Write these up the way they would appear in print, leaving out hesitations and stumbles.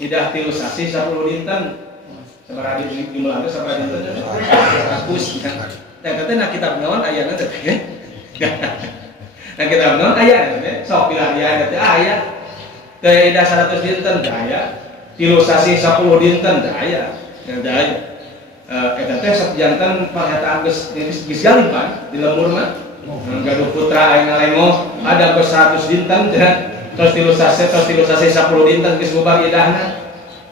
idah tilu sasi 10 dinten sabaraha jumlahna sabaraha dinten 100 teh teh kitab naon ayana teh nah kitab naon aya teh sok pilarian teh aya teh idah 100 dinten teh aya tilu sasi 10 dinten teh aya teh aya eta teh sajanten pahetaan geus galih pan di lembur mah gaduh putra ayeuna lengoh ada geus 100 dinten teh tos tilu sasi 10 dinten geus bubar idahna.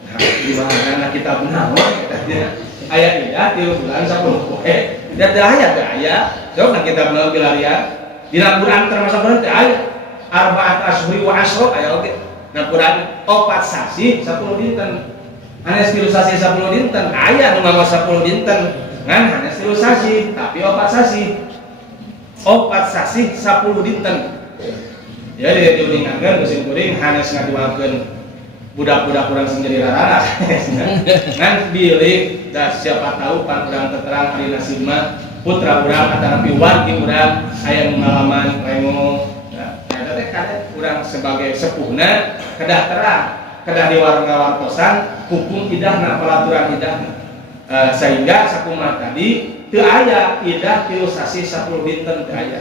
Nah, di mana kita benawan katanya aya idah 3 bulan 10 poe. Da aya teh aya. Sok na kita benawan pilarian. Dina Quran termasuk bulan teh aya. Arba'at ashhuri wa ashra aya oge. Na Quran 4 sasi 10 dinten. Hanes tilu sasi 10 dinten aya nu nganggo 10 dinten. Ngan hanes tilu sasi tapi 4 sasi. 4 sasi 10 dinten. Ya diuningakeun musim kuring hanes ngaduakeun budak-budak kurang sendiri rara ngan bilik dan siapa tahu pan kurang terterang hari nasib mah putra kurang antara wargi kurang aya pengalaman lengo nah eta teh kade kurang sebagai sepuhna kedah terang kedah di warga-wartosan hukum idahna pelaturan idahna sehingga sakumaha tadi teu aya idah tilu sasi 10 dinten teu aya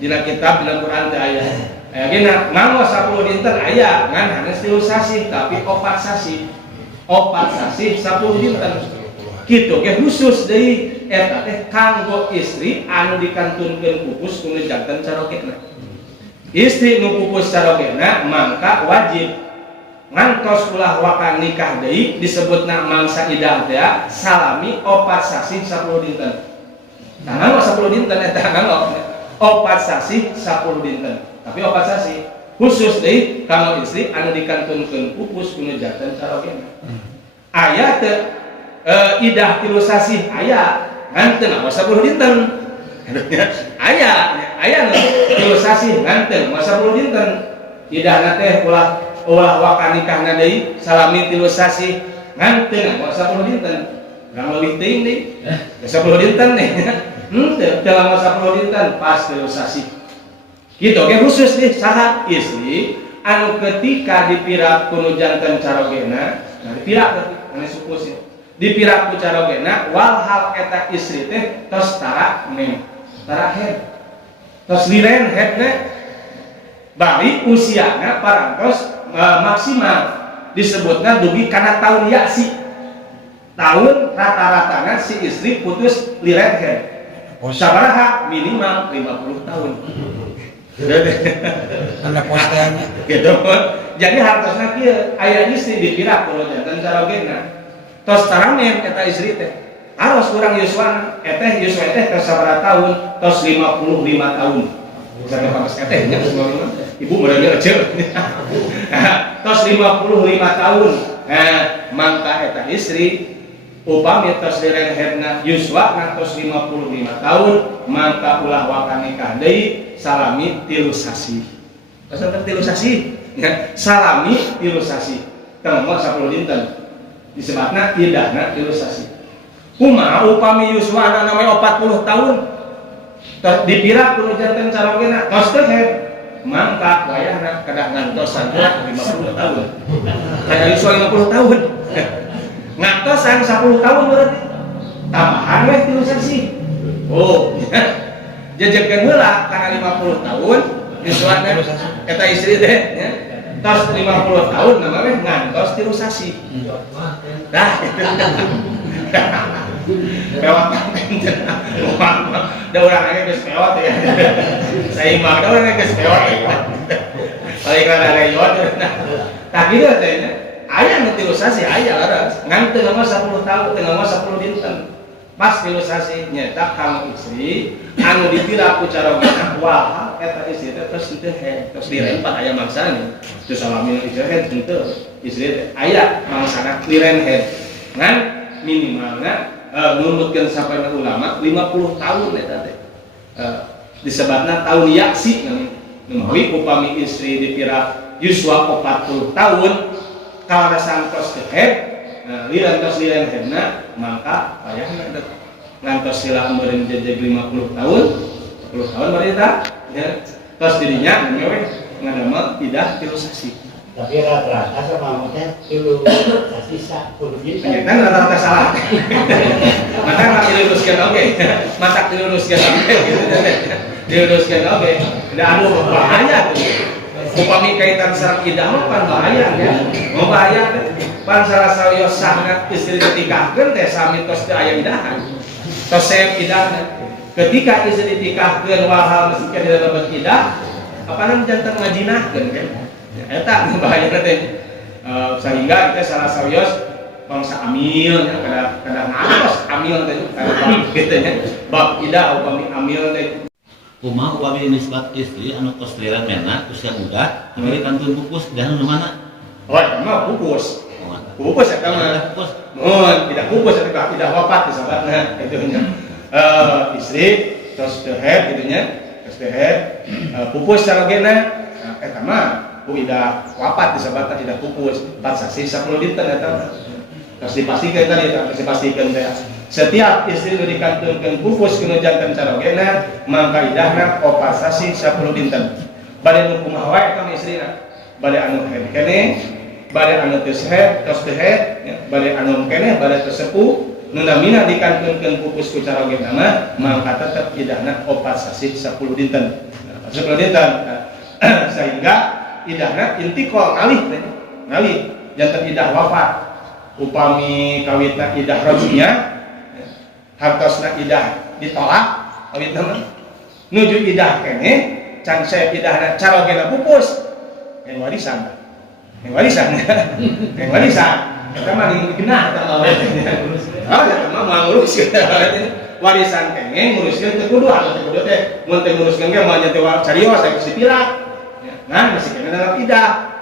dina kitab dina Quran teu aya gina nganggo 10 dinten aya ngan hanes tilu sasi tapi 4 sasi 10 dinten kitu ge khusus deui eta teh kanggo istri anu dikantunkeun pupus ku janten carokena istri nu pupus carokena mangka wajib ngantos ulah wakan nikah deui disebutna mangsa idah teh salami 4 sasi 10 dinten nah nganggo 10 dinten eta nganggo 4 sasi 10 dinten tapi 4 sasi khusus deui kanggo istri anu dikantunkeun pupus ku janten carokena aya teu idah tilu sasi aya ngan teu nganggo 10 dinten aya nu tilu sasi ngan teu nganggo 10 dinten idahna teh ulah wakan nikahna deui salami tilu sasi ngan teu nganggo 10 dinten nganggo leuwih teuing deui 10 dinten nih teu nganggo 10 dinten pas tilu sasi gitu ge khusus nih saha istri anu ketika dipirak ku janten carogena nah dipirak berarti anu supusnya dipirak ku carogena walhal eta istri teh tos tara head tos liren headna bari usiana parantos maksimal disebutna dugi kana tahun yasi tahun rata-ratana si istri putus liren head sabaraha minimal 50 tahun anda posteannya gitu jadi hartosna kieu aya istri dipirak kulo janten carogena tos taramen eta istri teh aros kurang yuswa eteh tos sabaraha tahun tos 55 tahun sampai panas eteh nya 55 ibu benernya eceu tos 55 tahun mangka eta istri upami tos direnherna yuswa tos 55 tahun mangka ulah wakan nikah deui salami tilu sasi pasal tilu sasi salami tilu sasi tengok 10 dinten disebutna idahna tilu sasi kumaha upami yuswana namanya 40 tahun dipirak kudu janten carogena tos teh head mangka wayahna kedah ngantosan 50 tahun kayak yuswa 50 tahun ngantosan 10 tahun berarti tambahan we tilu sasi oh jejekeun heula kana 50 tahun yuswana eta istri teh nya tos 50 tahun nama we ngantos tilu sasi dah pewat panten da urang geus pewat ya saimbang da urang geus pewat balik kana rayot tah kitu teh nya aya nu tilu sasi aya laras ngan teu ngama 10 tahun teu ngama 10 dinten pas tilu sasi nyetak kanggo istri anu dipirak ku carogena wah eta istri teh tos teu he tos dirempat aya mangsana teu salami istri teh teu istri teh aya mangsana liren head ngan minimalna nuntutkeun sampana ulama 50 tahun eta teh disebutna tahun yaksi numawi upami istri dipirak yuswa 40 tahun kalana santos teu head liran tos liran headna maka payahna ngantos sila meureun jejeg 50 tahun 10 tahun bari tah ya tos dirinya meweh ngadamel idah tilu sasi Tapi rata-rata sama teh tilu sisa 10 juta. Kan rata-rata salah. Maka nggak diluruskan oke. Masak diluruskan oke. Diluruskan oke. Tidak aduh bahaya tuh. Upami kaitan sareng idah mah pan bahaya ya. Mau bahaya teh. Pan sarasalios sangat istri ditikahkeun teh sami tos teu aya idahan. Tos seep idahna. Ketika istri ditikahkeun walhal mesti kada dapat idah, apana janten ngajinahkeun kan. Eta bahaya teh sehingga kita salah serius bangsa amil ya kada ngatos amil teh kada gitu nya bab ida upami amil teh kumaha upami nisbat istri anu kos liran mena usia muda tapi kantun pupus dan mana oh eta mah pupus eta mah tidak pupus eta tidak wafat disebutna itu nya istri terus dehet gitu nya terus dehet pupus sarogena eta mah udah wafat disebutkan tidak pupus 4 sasi 10 dinten eta harus dipastikan tadi harus dipastikan teh setiap istri nu dikantunkeun pupus kuno janten carogena mangka idahna 4 sasi 10 dinten bade nu kumaha wae ka istrina bade anu head keneh bade anu teu head tos teu head bade anu keneh bade teu sepuh nu namina dikantunkeun pupus ku carogena mah mangka tetep idahna 4 sasi 10 dinten 10 dinten sehingga idahna intikal ngalih jantan idah wafat upami kawitna idah rajulnya hartosna idah ditolak kawitna mah nuju idah keneh can saya idahna carogena pupus yang warisan eta mah digenah eta mah eta mah ngurus warisan keneh nguruskeun teu kudu atuh teu kudu teh mun teh nguruskeun ge moal nyewa carios aya sipila nah masih kena dalam idah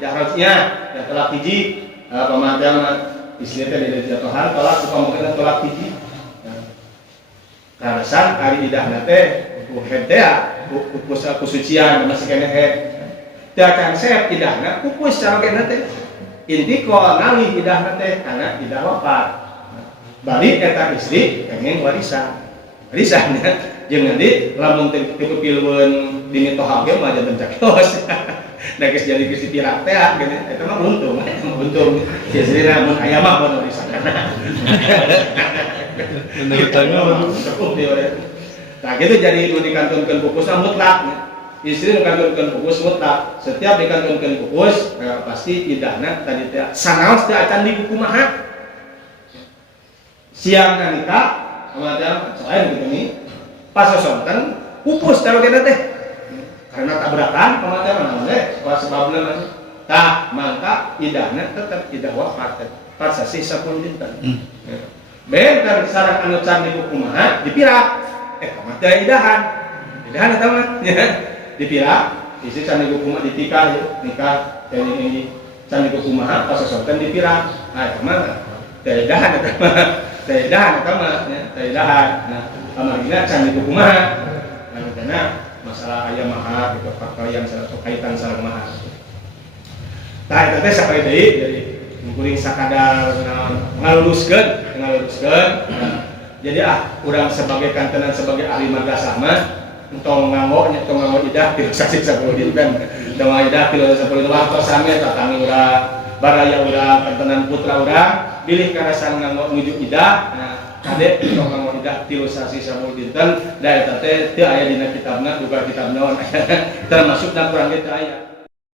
rajnya ya tolak hiji pemadaman istri teh dari jatuhan tolak upamana tolak hiji karasan ari idahna teh ku head teh ku sucian masih kena head teh akan sehat idahna pupus carogena teh intikal ngalih idahna teh kana idah wafat balik eta istri pengen warisan jeung nanti lamun teu kepileueun dini toha ge mah janten cakos da geus jadi geus dipirang teh gini eta mah untung biasana mun aya mah mun warisan menurut nah gitu jadi nu dikantunkeun pupusna mutlak istri nu kantunkeun pupus mutlak setiap dikantunkeun pupus pasti idahna tadi teh sanaos teh acan di kumaha siang nikah macam selain gitu nih pas sosonten pupus carogena teh karena tabrakan pemadaman teh sebabna mah tah mangka idahna tetep idah wafat pas sasi 10 dinten benten sareng anu can di kumaha dipirak mah teh idahan eta mah dipirak isi can di kumaha ditikah nikah teh ini can di kumaha pas sosonten dipirak eta mah teh idahan eta mah teh idahan nah amarina can di kumaha karena masalah aya mahar gitu faktor yang kaitan sareng mahar tah eta teh sapoe deui jadi kuring sakadar ngaluluskeun jadi urang sebagai kantenan sebagai ahli madrasah mah entong nganggo idah ti sasi 10 dinten tong idah ti 10 dinten waktu sami eta kami urang baraya urang kantenan putra urang bilih karasan nganggo nuju idah nah ade tong nganggo idah 3 sasi 10 dinten da eta teh teu aya dina kitabna duga kitab naon termasuk dan kurang teu aya